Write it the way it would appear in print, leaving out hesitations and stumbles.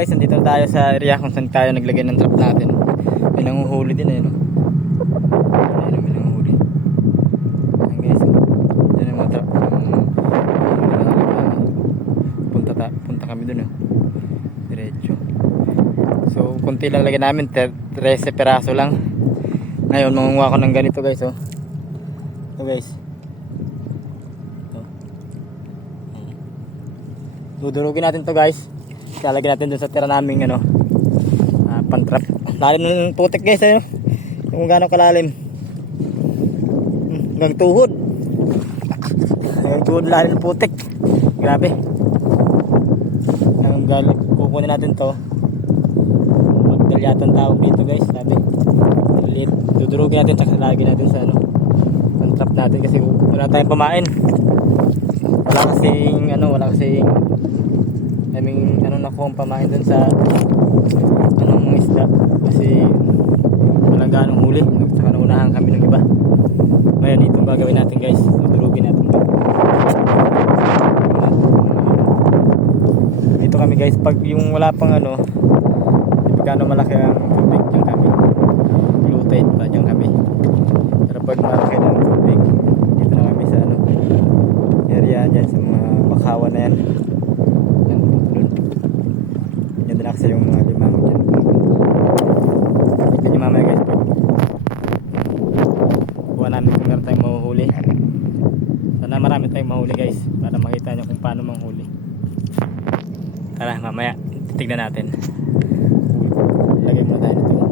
guys, nandito tayo sa area kung saan tayo naglagay ng trap natin. May nanguhuli din eh, no? Ayun, may nanguhuli. Ayan guys, yun yung mga trap. Punta kami dun, oh. Diretso. So, kunti lang lagyan namin, 13 peraso lang. Ngayon, mangunguha ko ng ganito guys, oh. Ito guys. Dudurugin natin to guys. Lalagyan natin dun sa tira naming ano, pantrap. Lalim ng putik guys, ayun. Kung gaano kalalim. Hanggang tuhod. Hanggang tuhod lalim ng putik. Grabe. Kukunin natin to. Magdalyatan tawag dito guys, sabi. Maliit. Dudurugin natin, tsaka lalagyan natin sa ano, pantrap natin kasi wala tayong pamain. Wala kasing daming nakuha ang pamain dun sa anong isda kasi walang ganong huli, saka naunahan kami ng iba. Ngayon itong gagawin natin guys, madurugin natin ito kami guys. Pag yung wala pang di gano'ng malaki ang tubig, dyan kami low tide pa, dyan kami. Pero pag malaki ng tubig, dito na kami sa area dyan sa mga bakawan na yan. Kasi yung mga limango dyan. Tignan nyo mamaya guys, kuha namin kung meron tayong mahuhuli. Sana marami tayong mahuli guys, para makita nyo kung paano manghuli. Tara mamaya tignan natin. Lagay muna tayo nito.